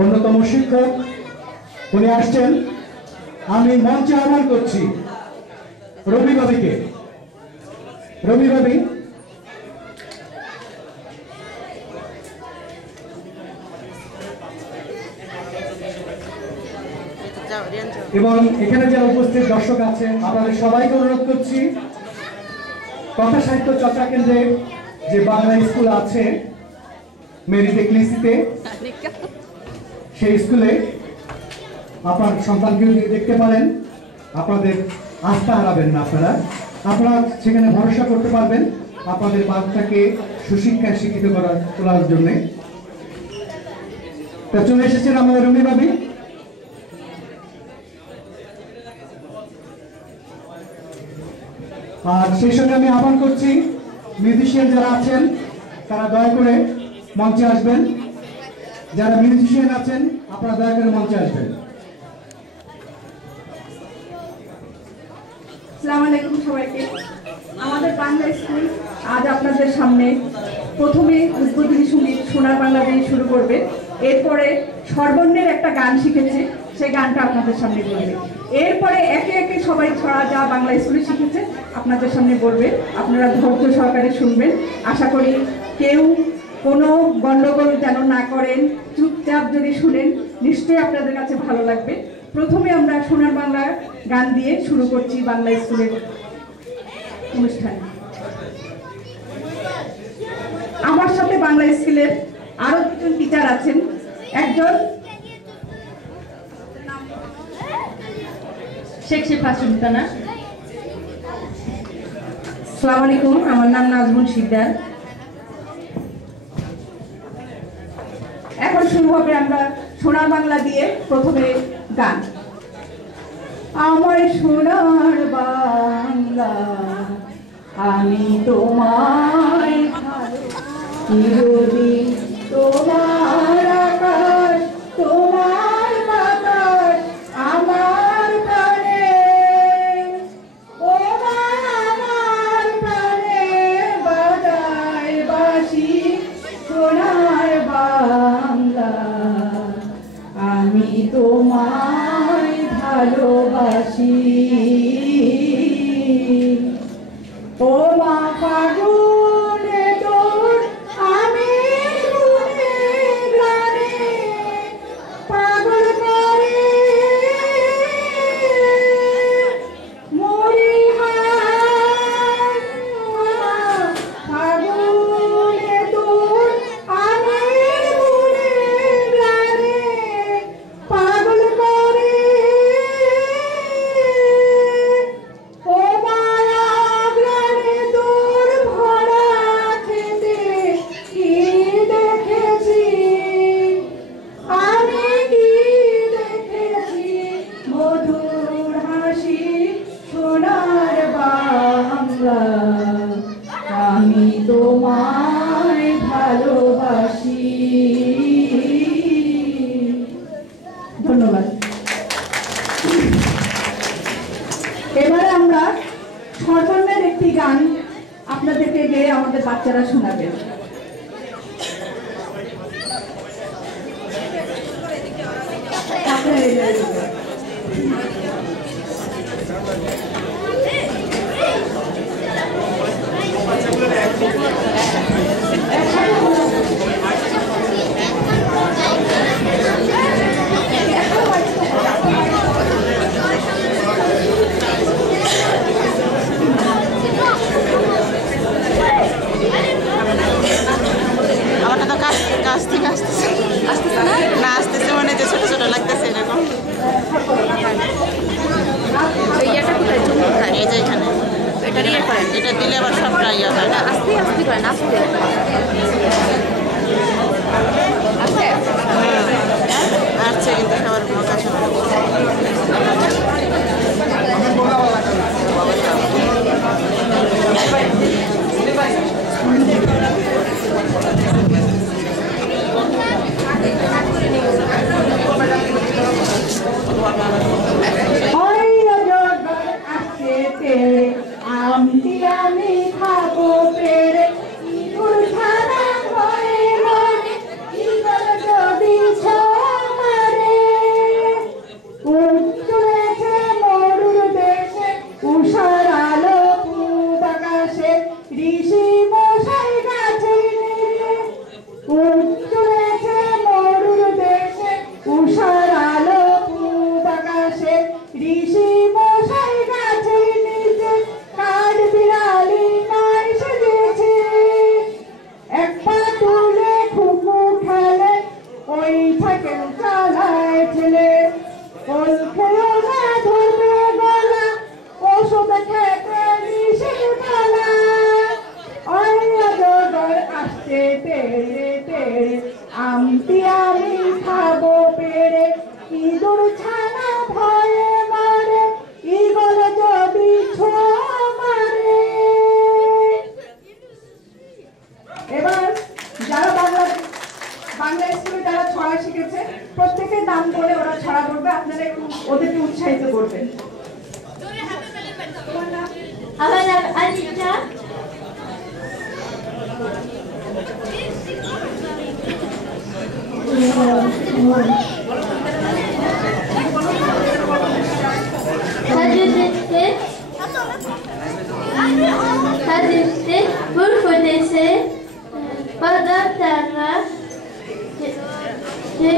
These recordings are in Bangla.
অন্যতম শিক্ষক উনি আসছেন। আমি মঞ্চে আহ্বান করছি রবি ভাবিকে। রবি ভাবি এবং এখানে যারা উপস্থিত দর্শক আছেন আপনাদের সবাইকে অনুরোধ করছি কথা সাহিত্য চর্চা কেন্দ্রে যে বাংলা স্কুল আছে মেরিট এক্লিসিতে, সেই স্কুলে আপনার সন্তানকে দেখতে পারেন। আপনাদের আস্থা হারাবেন না, আপনারা সেখানে ভরসা করতে পারবেন আপনাদের বাচ্চাকে সুশিক্ষায় শিক্ষিত তোলার জন্য। তা চলে এসেছেন আমাদের রুমি ভাবি। আর সেই সঙ্গে আমি আহ্বান করছি মিউজিশিয়ান যারা আছেন তারা দয়া করে মঞ্চে আসবেন। যারা মিউজিশিয়ান আছেন আপনারা দয়া করে মঞ্চে আসবেন। আসসালামু আলাইকুম সবাইকে। আমাদের বাংলা স্কুল আজ আপনাদের সামনে প্রথমে উদ্বোধনী সঙ্গীত সোনার বাংলা দিয়ে শুরু করবে। এরপরে সর্বর্ণের একটা গান শিখেছে, সেই গানটা আপনাদের সামনে বলবে। এরপরে একে একে সবাই ছড়া যা বাংলা স্কুলে শিখেছে আপনাদের সামনে বলবে। আপনারা ধৈর্য সহকারে শুনবেন। আশা করি কেউ কোনো গন্ডগোল যেন না করেন, চুপচাপ যদি শুনেন নিশ্চয়ই আপনাদের কাছে ভালো লাগবে। প্রথমে আমরা সোনার বাংলা গান দিয়ে শুরু করছি বাংলা স্কুলের অনুষ্ঠান। আমার সাথে বাংলা স্কুলের আরো দুজন টিচার আছেন। একজন শেখ শিফা সুলতানা। আসসালামু আলাইকুম, আমার নাম নাজমুন শিকদার। এখন শুরু হবে আমরা সোনার বাংলা দিয়ে প্রথমে গান। আমার সোনার বাংলা আমি তোমায় চিরদিন, তোমার আকাশ তোমার বাতাস আমার প্রাণে, ও আমার প্রাণে বাজায় বাঁশি সোনার বাংলা আমি তোমায় ভালোবাসি। ও মা ফাগুনে তোর আমি মনে গ্রামে পাগল করে মরি ফাগুনে তোর আমি মনে গ্রামে পাগল করে। ও মায়া গ্রামে তোর ভরা খেতে কি দেখেছি আমি, কি দেখেছি মধুর হাসি সোনার বাংলা আমি তোমায় ভালোবাসি। ধন্যবাদ। এবারে আমরা সর্বর্ণের একটি গান আপনাদেরকে গেয়ে আমাদের বাচ্চারা শোনাবেন। আমারটা তো কাছ থেকে আসতেছে না, আসতেছে মানে যে ছোট ছোট লাগতেছে এরকম। এই যে এখানে এটা দিলে আবার সবটা ইয়ে হয় না, আস্তে আস্তে করেন, আস্তে আসছে কিন্তু সবার মজা শোনা। আমি খাবো পেরে ছাড়া তেড়ে তেড়ে আমটি আমি খাবো পেড়ে ইঁদুর ছানা ভয়ে মারে ঈগল যদি ছোঁয়া মারে। এবার যারা বাংলা স্কুলে যারা ছড়া শিখেছে প্রত্যেকের নাম করে ওরা ছড়া বলবে, আপনারা একটু ওদেরকে উৎসাহিত করবেন। আমার নাম Aditya. Hadiste burfodese padatara je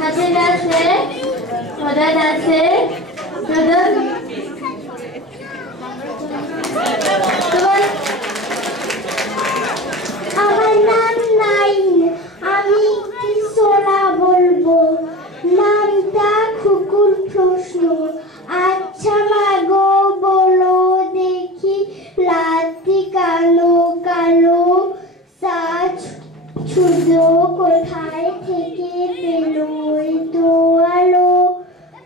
hadirase hodadase hodad আমার নাম নাইন, আমি সোনা বলবো। নামটা খুকুর প্রশ্ন। আচ্ছা মাগো বলো দেখি, লাতি কালো কালো সাজ ছুঁজো কোথায় থেকে পেলো তো আলো?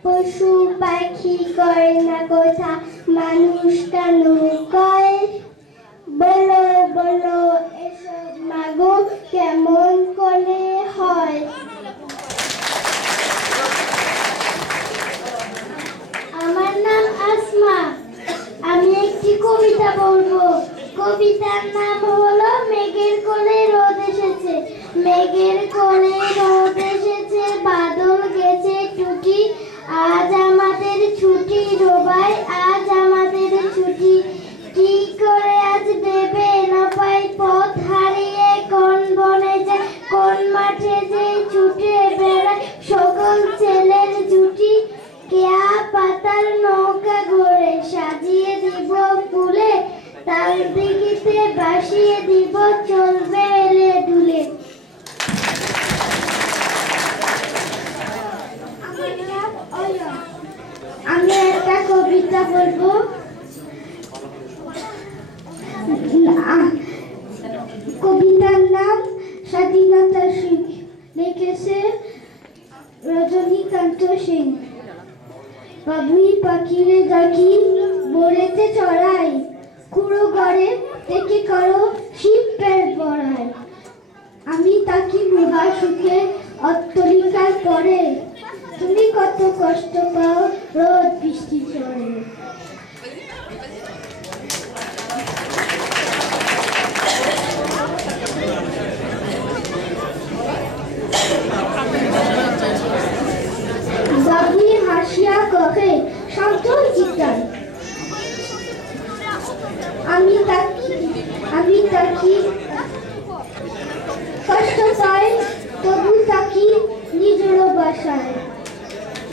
পশু পাখি কয় না কথা, মানুষ কেন কয়? বলো বলো এসব মাগো কেমন করে হয়? আমার নাম আসমা, আমি একটি কবিতা বলবো। কবিতার নাম হলো মেঘের কোলে রোদ এসেছে। মেঘের কোলে রোদ এসেছে, বাদল গেছে টুটি, আজ আমাদের ছুটি রোবাই, আজ আমাদের ছুটি। কি করে আজ দেবে না পাই পথ হারিয়ে, কোন বনে যায় কোন মাঠে যে ছুটে বেড়ায় সকল ছেলের জুটি। কেয়া পাতার নৌকা ঘোরে সাজিয়ে দিব ফুলে, তার দিঘিতে ভাসিয়ে দিব চলবে এলে দুলে। আমি একটা কবিতা বলবো। কবিতার নাম স্বাধীনতা শিখ, লিখেছে রজনীকান্ত সিং। বাবুই পাখিরে ডাকি বলেতে চড়াই, কুড়ো ঘরে থেকে করো শিল্পের বড়াই। আমি তাকি মহা সুখে অট্টালিকার পরে, তুমি কত কষ্ট পাও রোদ বৃষ্টি ঝড়ে।